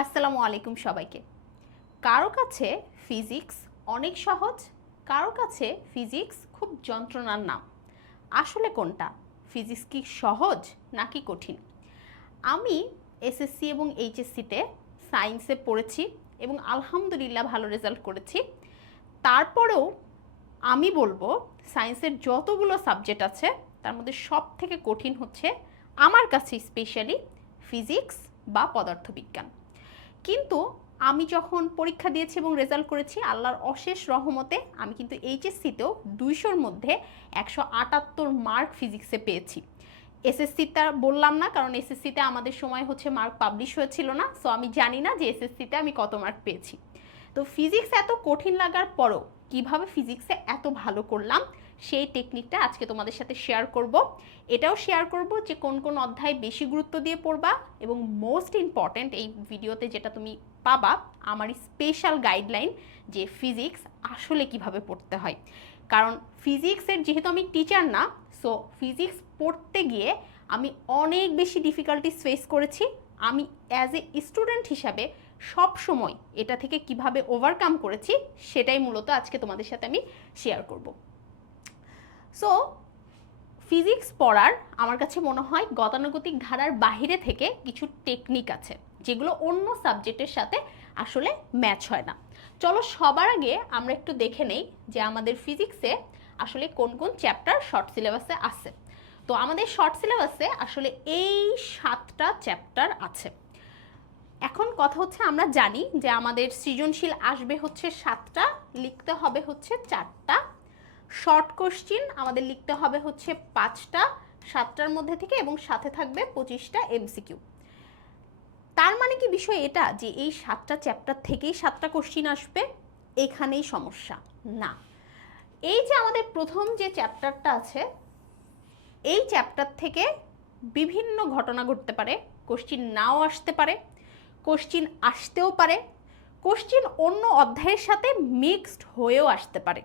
আসসালামু আলাইকুম সবাইকে। কারও কাছে ফিজিক্স অনেক সহজ, কারও কাছে ফিজিক্স খুব যন্ত্রণার নাম। আসলে কোনটা? ফিজিক্স কি সহজ নাকি কঠিন? আমি এসএসসি এবং এইচএসসিতে সায়েন্সে পড়েছি এবং আলহামদুলিল্লাহ ভালো রেজাল্ট করেছি। তারপরেও আমি বলব সায়েন্সের যতগুলো সাবজেক্ট আছে, তার মধ্যে সব থেকে কঠিন হচ্ছে আমার কাছে স্পেশালি ফিজিক্স বা পদার্থবিজ্ঞান। কিন্তু আমি যখন পরীক্ষা দিয়েছি এবং রেজাল্ট করেছি, আল্লাহর অশেষ রহমতে আমি কিন্তু এইচএসসিতেও দুইশোর মধ্যে একশো আটাত্তর মার্ক ফিজিক্সে পেয়েছি। এসএসসিটা বললাম না, কারণ এসএসসিতে আমাদের সময় হচ্ছে মার্ক পাবলিশ হয়েছিল না সো আমি জানি না যে এসএসসিতে আমি কত মার্ক পেয়েছি। তো ফিজিক্স এত কঠিন লাগার পরও কীভাবে ফিজিক্সে এত ভালো করলাম সেই টেকনিকটা আজকে তোমাদের সাথে শেয়ার করব। এটাও শেয়ার করব যে কোন কোন অধ্যায় বেশি গুরুত্ব দিয়ে পড়বা এবং মোস্ট ইম্পর্ট্যান্ট এই ভিডিওতে যেটা তুমি পাবা, আমার স্পেশাল গাইডলাইন যে ফিজিক্স আসলে কীভাবে পড়তে হয়। কারণ ফিজিক্সের যেহেতু আমি টিচার না সো ফিজিক্স পড়তে গিয়ে আমি অনেক বেশি ডিফিকাল্টিস ফেস করেছি। আমি অ্যাজ এ স্টুডেন্ট হিসাবে সব সময় এটা থেকে কীভাবে ওভারকাম করেছি, সেটাই মূলত আজকে তোমাদের সাথে আমি শেয়ার করব। সো ফিজিক্স পড়ার আমার কাছে মনে হয় গতানুগতিক ধারার বাহিরে থেকে কিছু টেকনিক আছে, যেগুলো অন্য সাবজেক্টের সাথে আসলে ম্যাচ হয় না। চলো সবার আগে আমরা একটু দেখে নেই যে আমাদের ফিজিক্সে আসলে কোন কোন চ্যাপ্টার শর্ট সিলেবাসে আছে। তো আমাদের শর্ট সিলেবাসে আসলে এই সাতটা চ্যাপ্টার আছে। এখন কথা হচ্ছে আমরা জানি যে আমাদের সৃজনশীল আসবে হচ্ছে সাতটা, লিখতে হবে হচ্ছে চারটা শর্ট কোশ্চিন আমাদের লিখতে হবে হচ্ছে পাঁচটা, সাতটার মধ্যে থেকে এবং সাথে থাকবে পঁচিশটা এমসিকিউ। তার মানে কি বিষয় এটা যে এই সাতটা চ্যাপ্টার থেকেই সাতটা কোশ্চিন আসবে? এখানেই সমস্যা। না। এই যে আমাদের প্রথম যে চ্যাপ্টারটা আছে, এই চ্যাপ্টার থেকে বিভিন্ন ঘটনা ঘটতে পারে। কোশ্চিন নাও আসতে পারে, কোশ্চিন আসতেও পারে, কোশ্চিন অন্য অধ্যায়ের সাথে মিক্সড হয়েও আসতে পারে।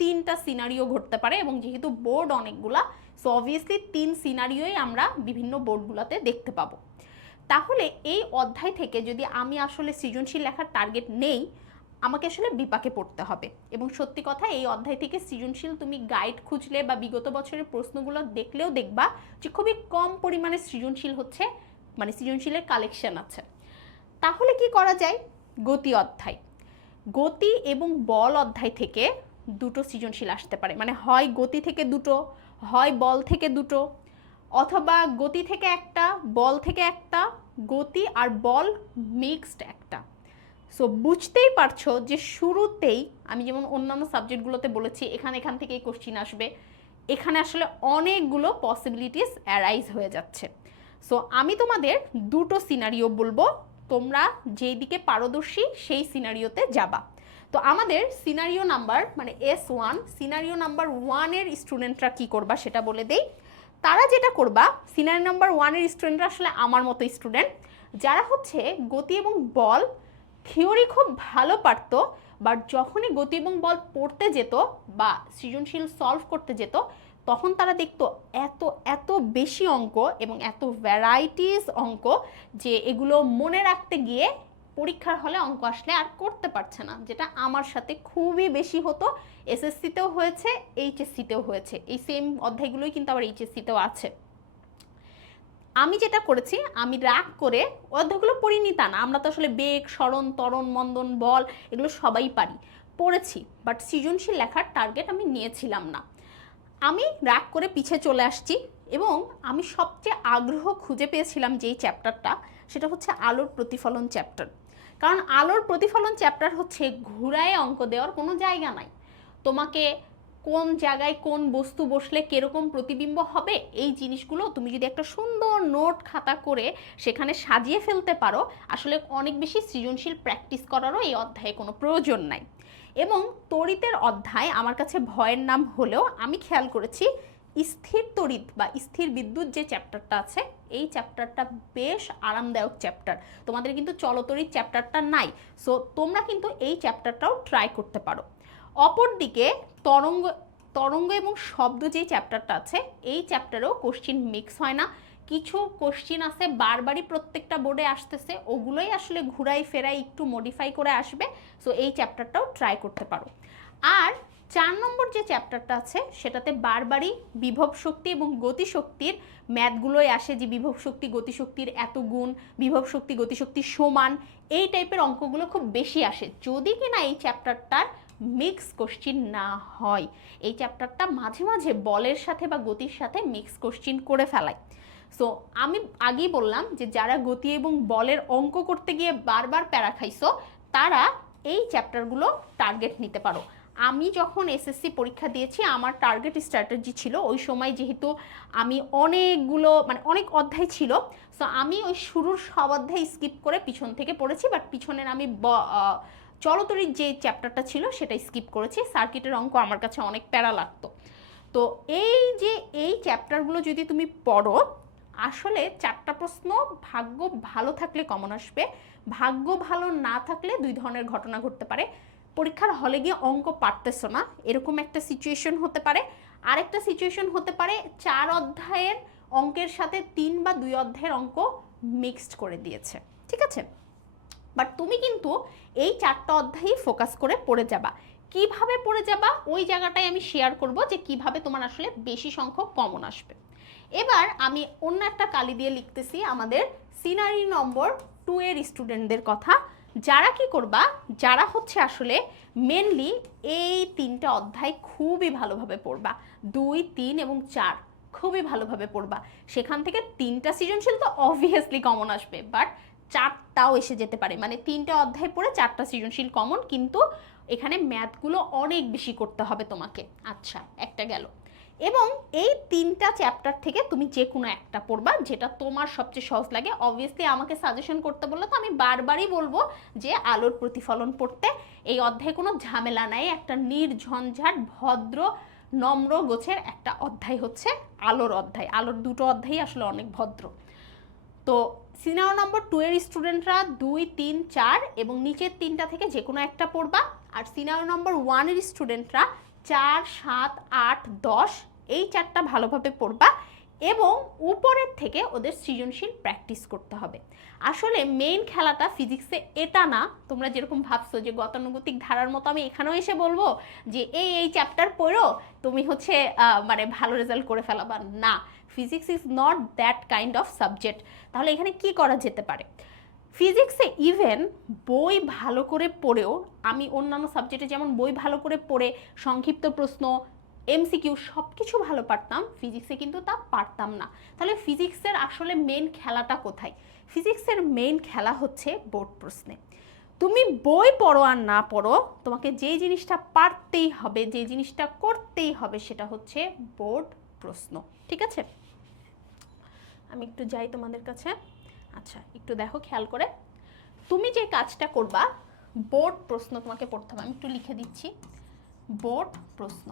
তিনটা সিনারিও ঘটতে পারে এবং যেহেতু বোর্ড অনেকগুলা সো অবভিয়াসলি তিন সিনারিওই আমরা বিভিন্ন বোর্ডগুলোতে দেখতে পাবো। তাহলে এই অধ্যায় থেকে যদি আমি আসলে সৃজনশীল লেখার টার্গেট নেই, আমাকে আসলে বিপাকে পড়তে হবে। এবং সত্যি কথা, এই অধ্যায় থেকে সৃজনশীল তুমি গাইড খুঁজলে বা বিগত বছরের প্রশ্নগুলো দেখলেও দেখবা যে খুবই কম পরিমাণে সৃজনশীল হচ্ছে মানে সৃজনশীলের কালেকশন আছে। তাহলে কি করা যায়? গতি অধ্যায়। গতি এবং বল অধ্যায় থেকে দুটো সৃজনশীল আসতে পারে। মানে হয় গতি থেকে দুটো, হয় বল থেকে দুটো, অথবা গতি থেকে একটা, বল থেকে একটা, গতি আর বল মিক্সড একটা। সো বুঝতেই পারছ যে শুরুতেই আমি যেমন অন্যান্য সাবজেক্টগুলোতে বলেছি, এখানে এখান থেকেই কোশ্চিন আসবে। এখানে আসলে অনেকগুলো পসিবিলিটিস অ্যারাইজ হয়ে যাচ্ছে। সো আমি তোমাদের দুটো সিনারিও বলব। তোমরা যেই দিকে পারদর্শী সেই সিনারিওতে যাবা। তো আমাদের সিনারিও নাম্বার মানে এস ওয়ান সিনারিও নাম্বার ওয়ানের স্টুডেন্টরা কী করবা সেটা বলে দেই। তারা যেটা করবা সিনারি নাম্বার ওয়ানের স্টুডেন্টরা আসলে আমার মতো স্টুডেন্ট যারা হচ্ছে গতি এবং বল থিওরি খুব ভালো পারতো বাট যখনই গতি এবং বল পড়তে যেত বা সৃজনশীল সলভ করতে যেত, তখন তারা দেখতো এত এত বেশি অঙ্ক এবং এত ভ্যারাইটিস অঙ্ক যে এগুলো মনে রাখতে গিয়ে পরীক্ষার হলে অঙ্ক আসলে আর করতে পারছে না, যেটা আমার সাথে খুবই বেশি হতো। এসএসসিতেও হয়েছে, এইচএসসিতেও হয়েছে। এই সেম অধ্যায়গুলোই কিন্তু আবার এইচএসসিতেও আছে। আমি যেটা করেছি, আমি রাগ করে অধ্যায়গুলো পড়িনি তা না, আমরা তো আসলে বেগ, স্মরণ, ত্বরণ, মন্দন, বল, এগুলো সবাই পারি। পড়েছি বাট সৃজনশীল লেখার টার্গেট আমি নিয়েছিলাম না। আমি রাগ করে পিছে চলে আসছি এবং আমি সবচেয়ে আগ্রহ খুঁজে পেয়েছিলাম যেই চ্যাপ্টারটা, সেটা হচ্ছে আলোর প্রতিফলন চ্যাপ্টার। কারণ আলোর প্রতিফলন চ্যাপ্টার হচ্ছে ঘুরায় অঙ্ক দেওয়ার কোনো জায়গা নাই। তোমাকে কোন জায়গায় কোন বস্তু বসলে কীরকম প্রতিবিম্ব হবে, এই জিনিসগুলো তুমি যদি একটা সুন্দর নোট খাতা করে সেখানে সাজিয়ে ফেলতে পারো, আসলে অনেক বেশি সৃজনশীল প্র্যাকটিস করারও এই অধ্যায়ে কোনো প্রয়োজন নাই। এবং তড়িতের অধ্যায় আমার কাছে ভয়ের নাম হলেও আমি খেয়াল করেছি স্থির তড়িৎ বা স্থির বিদ্যুৎ যে চ্যাপ্টারটা আছে, এই চ্যাপ্টারটা বেশ আরামদায়ক চ্যাপ্টার। তোমাদের কিন্তু চলতড়িৎ চ্যাপ্টারটা নাই, সো তোমরা কিন্তু এই চ্যাপ্টারটাও ট্রাই করতে পারো। অপরদিকে তরঙ্গ তরঙ্গ এবং শব্দ যে চ্যাপ্টারটা আছে, এই চ্যাপ্টারেও কোশ্চিন মিক্স হয় না। কিছু কোশ্চিন আছে, বারবারই প্রত্যেকটা বোর্ডে আসতেছে, ওগুলোই আসলে ঘুরাই ফেরাই একটু মডিফাই করে আসবে, সো এই চ্যাপ্টারটাও ট্রাই করতে পারো। আর চার নম্বর যে চ্যাপ্টারটা আছে, সেটাতে বারবারই বিভব শক্তি এবং গতিশক্তির ম্যাথগুলোই আসে যে বিভব শক্তি, গতিশক্তির এত গুণ, বিভব শক্তি, গতিশক্তি সমান, এই টাইপের অঙ্কগুলো খুব বেশি আসে। যদি কিনা এই চ্যাপ্টারটার মিক্স কোশ্চিন না হয়, এই চ্যাপ্টারটা মাঝে মাঝে বলের সাথে বা গতির সাথে মিক্স কোশ্চিন করে ফেলায়। সো আমি আগেই বললাম যে যারা গতি এবং বলের অঙ্ক করতে গিয়ে বারবার প্যারা খাইছো, তারা এই চ্যাপ্টারগুলো টার্গেট নিতে পারো। আমি যখন এসএসসি পরীক্ষা দিয়েছি, আমার টার্গেট স্ট্র্যাটেজি ছিল ওই সময় যেহেতু আমি অনেকগুলো মানে অনেক অধ্যায় ছিল সো আমি ওই শুরুর সব অধ্যায় স্কিপ করে পিছন থেকে পড়েছি বাট পিছনের আমি চলতরির যে চ্যাপ্টারটা ছিল সেটা স্কিপ করেছি। সার্কিটের অঙ্ক আমার কাছে অনেক প্যারা লাগতো। তো এই যে, এই চ্যাপ্টারগুলো যদি তুমি পড়ো, আসলে চারটা প্রশ্ন ভাগ্য ভালো থাকলে কমন আসবে, ভাগ্য ভালো না থাকলে দুই ধরনের ঘটনা ঘটতে পারে। পরীক্ষার হলে গিয়ে অঙ্ক পারতেছো না, এরকম একটা সিচুয়েশন হতে পারে। আরেকটা সিচুয়েশন হতে পারে, চার অধ্যায়ের অঙ্কের সাথে তিন বা দুই অধ্যায়ের অঙ্ক মিক্সড করে দিয়েছে, ঠিক আছে? বাট তুমি কিন্তু এই চারটা অধ্যায়ই ফোকাস করে পড়ে যাবা। কীভাবে পড়ে যাবা? ওই জায়গাটায় আমি শেয়ার করব যে কীভাবে তোমার আসলে বেশি সংখ্যক কমন আসবে। এবার আমি অন্য একটা কালি দিয়ে লিখতেছি আমাদের সিনারি নম্বর টু এর স্টুডেন্টদের কথা। যারা কি করবা, যারা হচ্ছে আসলে মেনলি এই তিনটা অধ্যায় খুবই ভালোভাবে পড়বা। দুই, তিন এবং চার খুবই ভালোভাবে পড়বা। সেখান থেকে তিনটা সৃজনশীল তো অবভিয়াসলি কমন আসবে বাট চারটাও এসে যেতে পারে। মানে তিনটা অধ্যায় পড়ে চারটা সৃজনশীল কমন কিন্তু এখানে ম্যাথগুলো অনেক বেশি করতে হবে তোমাকে। আচ্ছা একটা গেল। এবং এই তিনটা চ্যাপ্টার থেকে তুমি যে কোনো একটা পড়বা, যেটা তোমার সবচেয়ে সহজ লাগে। অবভিয়াসলি আমাকে সাজেশন করতে বললে তো আমি বারবারই বলব যে, আলোর প্রতিফলন পড়তে। এই অধ্যায়ে কোনো ঝামেলা নাই, একটা নির্ঝঞ্ঝাট, ভদ্র, নম্র গোছের একটা অধ্যায় হচ্ছে আলোর অধ্যায়। আলোর দুটো অধ্যায় আসলে অনেক ভদ্র। তো সিনিয়র নম্বর টু এর স্টুডেন্টরা দুই, তিন, চার এবং নিচের তিনটা থেকে যে কোনো একটা পড়বা। আর সিনিয়র নম্বর ওয়ানের স্টুডেন্টরা চার, সাত, আট, দশ, এই চারটা ভালোভাবে পড়বা এবং উপরের থেকে ওদের সৃজনশীল প্র্যাকটিস করতে হবে। আসলে মেইন খেলাটা ফিজিক্সে এটা না। তোমরা যেরকম ভাবছ যে গতানুগতিক ধারার মতো আমি এখানেও এসে বলব যে এই এই চ্যাপ্টার পড়ো, তুমি হচ্ছে মানে ভালো রেজাল্ট করে ফেলাবা। না physics is not that kind of subject তাহলে এখানে কি করা যেতে পারে? ফিজিক্সে ইভেন বই ভালো করে পড়েও আমি অন্যান্য সাবজেক্টে যেমন বই ভালো করে পড়ে, সংক্ষিপ্ত প্রশ্ন এমসিকিউ সব কিছু ভালো পারতাম ফিজিক্সে কিন্তু তা পারতাম না। তাহলে ফিজিক্সের আসলে মেন খেলাটা কোথায়? ফিজিক্সের মেন খেলা হচ্ছে বোর্ড প্রশ্নে। তুমি বই পড়ো আর না পড়ো, তোমাকে যে জিনিসটা পারতেই হবে, যে জিনিসটা করতেই হবে সেটা হচ্ছে বোর্ড প্রশ্ন। ঠিক আছে? আমি একটু যাই তোমাদের কাছে। আচ্ছা একটু দেখো, খেয়াল করে। তুমি যে কাজটা করবা, বোর্ড প্রশ্ন তোমাকে পড়তে হবে। আমি একটু লিখে দিচ্ছি। বোর্ড প্রশ্ন।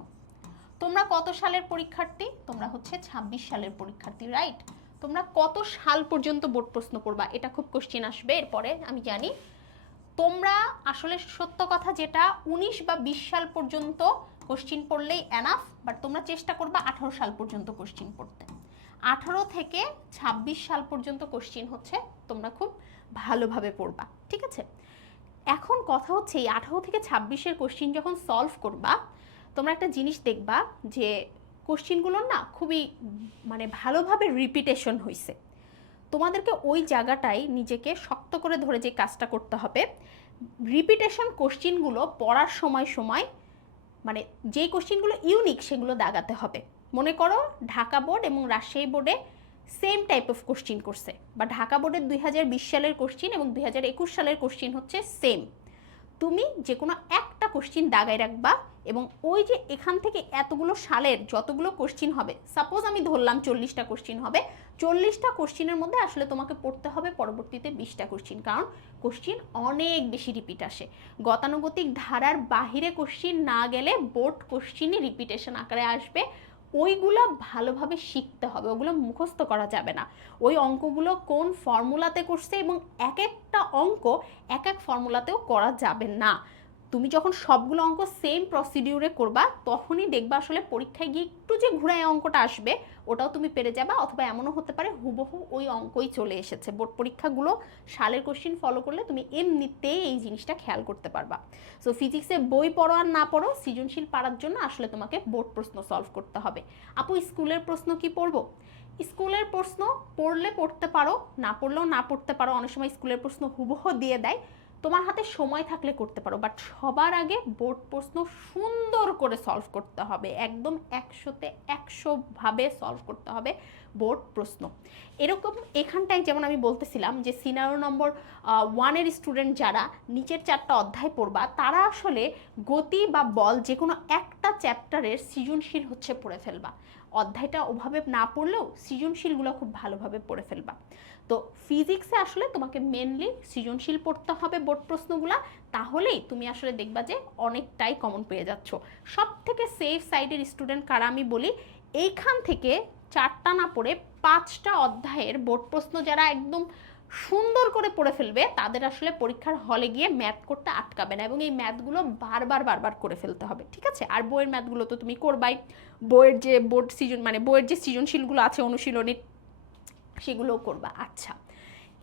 তোমরা কত সালের পরীক্ষার্থী? তোমরা হচ্ছে ২৬ সালের পরীক্ষার্থী রাইট তোমরা কত সাল পর্যন্ত বোর্ড প্রশ্ন করবা এটা খুব কোশ্চেন আসবে, এরপরে আমি জানি। তোমরা আসলে সত্য কথা যেটা, উনিশ বা বিশ সাল পর্যন্ত কোশ্চিন পড়লেই এনাফ বাট তোমরা চেষ্টা করবা আঠারো সাল পর্যন্ত কোশ্চিন পড়তে। আঠারো থেকে ২৬ সাল পর্যন্ত কোশ্চিন হচ্ছে, তোমরা খুব ভালোভাবে পড়বা, ঠিক আছে? এখন কথা হচ্ছে এই আঠারো থেকে ছাব্বিশের কোশ্চিন যখন সলভ করবা, তোমরা একটা জিনিস দেখবা যে কোশ্চিনগুলোর না খুবই মানে ভালোভাবে রিপিটেশন হয়েছে তোমাদেরকে ওই জায়গাটাই নিজেকে শক্ত করে ধরে যে কাজটা করতে হবে রিপিটেশন কোশ্চিনগুলো পড়ার সময় সময় মানে যে কোশ্চিনগুলো ইউনিক সেগুলো দাগাতে হবে। মনে করো ঢাকা বোর্ড এবং রাজশাহী বোর্ডে সেম টাইপ অফ কোশ্চিন করছে। বা ঢাকা বোর্ডের দুই হাজার বিশ সালের কোশ্চিন এবং দুই হাজার একুশ সালের কোশ্চিন হচ্ছে সেম তুমি যে কোনো একটা কোশ্চিন দাগায় রাখবা এবং ওই যে এখান থেকে এতগুলো সালের যতগুলো কোশ্চিন হবে সাপোজ আমি ধরলাম চল্লিশটা কোশ্চিন হবে, চল্লিশটা কোশ্চিনের মধ্যে আসলে তোমাকে পড়তে হবে পরবর্তীতে বিশটা কোশ্চিন কারণ কোশ্চিন অনেক বেশি রিপিট আসে। গতানুগতিক ধারার বাহিরে কোশ্চিন না গেলে বোর্ড কোশ্চিনই রিপিটেশন আকারে আসবে। ওইগুলো ভালোভাবে শিখতে হবে, ওগুলো মুখস্থ করা যাবে না। ওই অঙ্কগুলো কোন ফর্মুলাতে করছে এবং এক একটা অঙ্ক এক এক ফর্মুলাতেও করা যাবে না। তুমি যখন সবগুলো অঙ্ক সেম প্রসিডিউরে করবা, তখনই দেখবা আসলে পরীক্ষায় গিয়ে একটু যে ঘুরায় অঙ্কটা আসবে, ওটাও তুমি পেরে যাবা, অথবা এমনও হতে পারে হুবহু ওই অঙ্কই চলে এসেছে। বোর্ড পরীক্ষাগুলো সালের কোশ্চিন ফলো করলে তুমি এমনিতেই এই জিনিসটা খেয়াল করতে পারবা। সো ফিজিক্সে বই পড়ো আর না পড়ো, সৃজনশীল পারার জন্য আসলে তোমাকে বোর্ড প্রশ্ন সলভ করতে হবে। আপু, স্কুলের প্রশ্ন কি পড়ব? স্কুলের প্রশ্ন পড়লে পড়তে পারো, না পড়লেও না পড়তে পারো, অনেক সময় স্কুলের প্রশ্ন হুবহু দিয়ে দেয়। তোমার হাতে সময় থাকলে করতে পারো বাট সবার আগে বোর্ড প্রশ্ন সুন্দর করে সলভ করতে হবে, একদম একশোতে একশো ভাবে সলভ করতে হবে বোর্ড প্রশ্ন। এরকম এখানটায় যেমন আমি বলতেছিলাম যে সিনারো নম্বর ওয়ানের স্টুডেন্ট যারা নিচের চারটা অধ্যায় পড়বা, তারা আসলে গতি বা বল যে কোনো একটা চ্যাপ্টারের সৃজনশীল হচ্ছে পড়ে ফেলবা। অধ্যায়টা ওভাবে না পড়লেও সৃজনশীলগুলো খুব ভালোভাবে পড়ে ফেলবা। তো ফিজিক্সে আসলে তোমাকে মেনলি সৃজনশীল পড়তে হবে বোর্ড প্রশ্নগুলা, তাহলেই তুমি আসলে দেখবা যে অনেকটাই কমন পেয়ে যাচ্ছ। সব থেকে সেফ সাইডের স্টুডেন্ট কারা আমি বলি, এইখান থেকে চারটা না পড়ে পাঁচটা অধ্যায়ের বোর্ড প্রশ্ন যারা একদম সুন্দর করে পড়ে ফেলবে, তাদের আসলে পরীক্ষার হলে গিয়ে ম্যাথ করতে আটকাবে না এবং এই ম্যাথগুলো বারবার বারবার করে ফেলতে হবে, ঠিক আছে? আর বইয়ের ম্যাথগুলো তো তুমি করবাই। বইয়ের যে বোর্ড সিজন মানে বইয়ের যে সৃজনশীলগুলো আছে অনুশীলনী, সেগুলোও করবা। আচ্ছা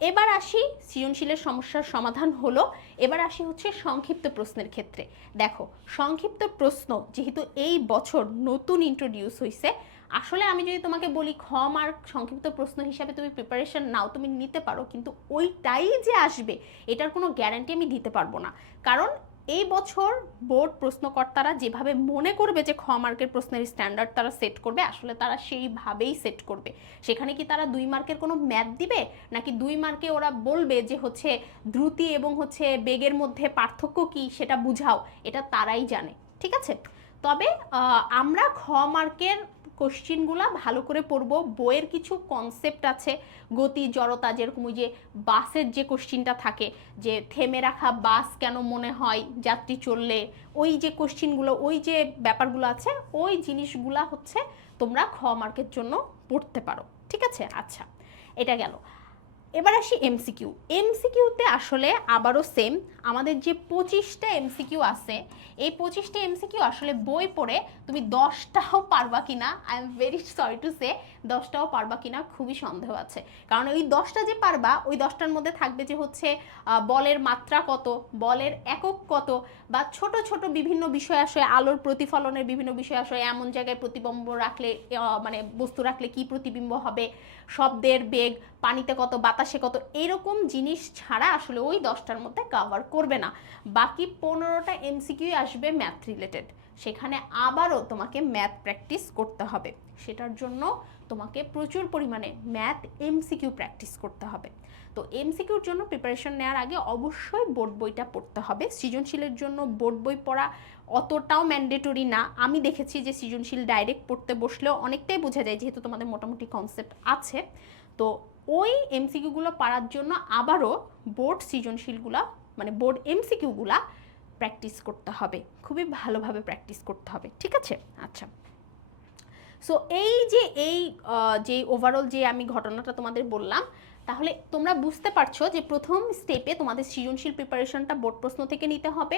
এবার আসি, সৃজনশীলের সমস্যার সমাধান হলো। এবার আসি হচ্ছে সংক্ষিপ্ত প্রশ্নের ক্ষেত্রে। দেখো, সংক্ষিপ্ত প্রশ্ন যেহেতু এই বছর নতুন ইন্ট্রোডিউস হয়েছে আসলে আমি যদি তোমাকে বলি খ মার্ক সংক্ষিপ্ত প্রশ্ন হিসাবে তুমি প্রিপারেশন নাও, তুমি নিতে পারো, কিন্তু ওইটাই যে আসবে, এটার কোনো গ্যারান্টি আমি দিতে পারব না। কারণ এই বছর বোর্ড প্রশ্নকর্তারা যেভাবে মনে করবে যে খ মার্কের প্রশ্নের স্ট্যান্ডার্ড তারা সেট করবে, আসলে তারা সেইভাবেই সেট করবে। সেখানে কি তারা দুই মার্কের কোনো ম্যাথ দিবে? নাকি দুই মার্কে ওরা বলবে যে হচ্ছে দ্রুতি এবং হচ্ছে বেগের মধ্যে পার্থক্য কি সেটা বুঝাও, এটা তারাই জানে, ঠিক আছে? তবে আমরা খ মার্কের কোশ্চিনগুলো ভালো করে পড়ব। বইয়ের কিছু কনসেপ্ট আছে, গতি, জড়তা, যেরকম ওই যে বাসের যে কোশ্চিনটা থাকে, যে থেমে রাখা বাস কেন মনে হয়, যাত্রী চললে ওই যে কোশ্চিনগুলো, ওই যে ব্যাপারগুলো আছে, ওই জিনিসগুলা হচ্ছে তোমরা খ মার্কের জন্য পড়তে পারো। ঠিক আছে? আচ্ছা এটা গেল। এবার আসি এমসিকিউ এমসিকিউতে আসলে আবারও সেম আমাদের যে পঁচিশটা এমসিকিউ আছে, এই পঁচিশটা এমসিকিউ আসলে বই পড়ে তুমি দশটাও পারবা কিনা? I am very sorry to say দশটাও পারবা কিনা খুবই সন্দেহ আছে। কারণ ওই দশটা যে পারবা, ওই দশটার মধ্যে থাকবে যে হচ্ছে বলের মাত্রা কত, বলের একক কত বা ছোট ছোট বিভিন্ন বিষয় আসলে আলোর প্রতিফলনের বিভিন্ন বিষয় আসলে এমন জায়গায় প্রতিবিম্ব রাখলে মানে বস্তু রাখলে কি প্রতিবিম্ব হবে, শব্দের বেগ, পানিতে কত, বাতাসে কত, এরকম জিনিস ছাড়া আসলে ওই দশটার মধ্যে কাভার করবে না। বাকি পনেরোটা এমসিকিউ আসবে ম্যাথ রিলেটেড সেখানে আবারও তোমাকে ম্যাথ প্র্যাকটিস করতে হবে। সেটার জন্য তোমাকে প্রচুর পরিমাণে ম্যাথ এমসিকিউ প্র্যাকটিস করতে হবে। তো এমসিকিউর জন্য প্রিপারেশন নেওয়ার আগে অবশ্যই বোর্ড বইটা পড়তে হবে। সৃজনশীলের জন্য বোর্ড বই পড়া অতটাও ম্যান্ডেটরি না। আমি দেখেছি যে সৃজনশীল ডাইরেক্ট পড়তে বসলেও অনেকটাই বোঝা যায় যেহেতু তোমাদের মোটামুটি কনসেপ্ট আছে। তো ওই এমসিকিউগুলো পারার জন্য আবারও বোর্ড সৃজনশীলগুলা মানে বোর্ড এমসিকিউগুলা প্র্যাকটিস করতে হবে। খুবই ভালোভাবে প্র্যাকটিস করতে হবে। ঠিক আছে? আচ্ছা। সো এই যে এই যে ওভারঅল যে আমি ঘটনাটা তোমাদের বললাম, তাহলে তোমরা বুঝতে পারছ যে প্রথম স্টেপে তোমাদের সৃজনশীল প্রিপারেশনটা বোর্ড প্রশ্ন থেকে নিতে হবে।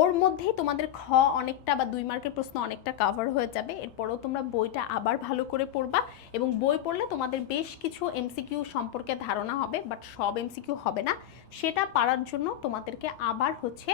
ওর মধ্যেই তোমাদের খ অনেকটা বা দুই মার্কের প্রশ্ন অনেকটা কাভার হয়ে যাবে। এরপরেও তোমরা বইটা আবার ভালো করে পড়বা এবং বই পড়লে তোমাদের বেশ কিছু এমসিকিউ সম্পর্কে ধারণা হবে বাট সব এমসিকিউ হবে না। সেটা পারার জন্য তোমাদেরকে আবার হচ্ছে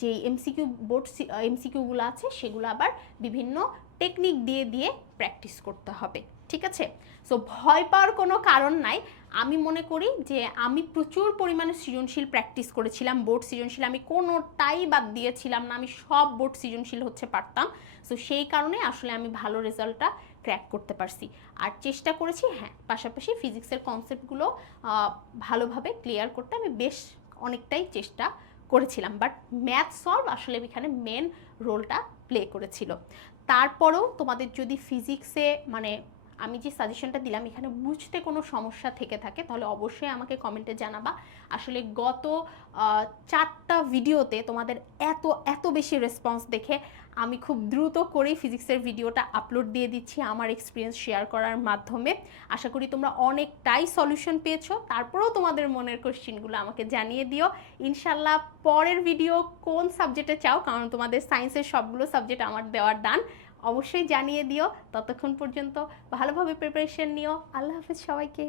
যে এমসিকিউ বোর্ড এমসিকিউগুলো আছে, সেগুলো আবার বিভিন্ন টেকনিক দিয়ে দিয়ে প্র্যাকটিস করতে হবে, ঠিক আছে? সো ভয় পাওয়ার কোনো কারণ নাই। আমি মনে করি যে, আমি প্রচুর পরিমাণে সৃজনশীল প্র্যাকটিস করেছিলাম বোর্ড সৃজনশীল। আমি কোনোটাই বাদ দিয়েছিলাম না, আমি সব বোর্ড সৃজনশীল হচ্ছে পারতাম। সো সেই কারণে আসলে আমি ভালো রেজাল্টটা ক্র্যাক করতে পারছি। আর চেষ্টা করেছি হ্যাঁ পাশাপাশি ফিজিক্সের কনসেপ্টগুলো ভালোভাবে ক্লিয়ার করতে আমি বেশ অনেকটাই চেষ্টা করেছিলাম। বাট ম্যাথ সলভ আসলে এখানে মেন রোলটা প্লে করেছিল। তারপরেও তোমাদের যদি ফিজিক্সে মানে আমি যে সাজেশনটা দিলাম, এখানে বুঝতে কোনো সমস্যা থেকে থাকে, তাহলে অবশ্যই আমাকে কমেন্টে জানাবা। আসলে গত চারটা ভিডিওতে তোমাদের এত এত বেশি রেসপন্স দেখে আমি খুব দ্রুত করেই ফিজিক্সের ভিডিওটা আপলোড দিয়ে দিচ্ছি আমার এক্সপিরিয়েন্স শেয়ার করার মাধ্যমে। আশা করি তোমরা অনেকটাই সলিউশন পেয়েছ। তারপরেও তোমাদের মনের কোশ্চেনগুলো আমাকে জানিয়ে দিও। ইনশাল্লাহ পরের ভিডিও কোন সাবজেক্টে চাও, কারণ তোমাদের সায়েন্সের সবগুলো সাবজেক্ট আমার দেওয়ার ডান অবশ্যই জানিয়ে দিও। ততক্ষণ পর্যন্ত ভালোভাবে প্রিপারেশন নিও। আল্লাহ হাফেজ সবাইকে।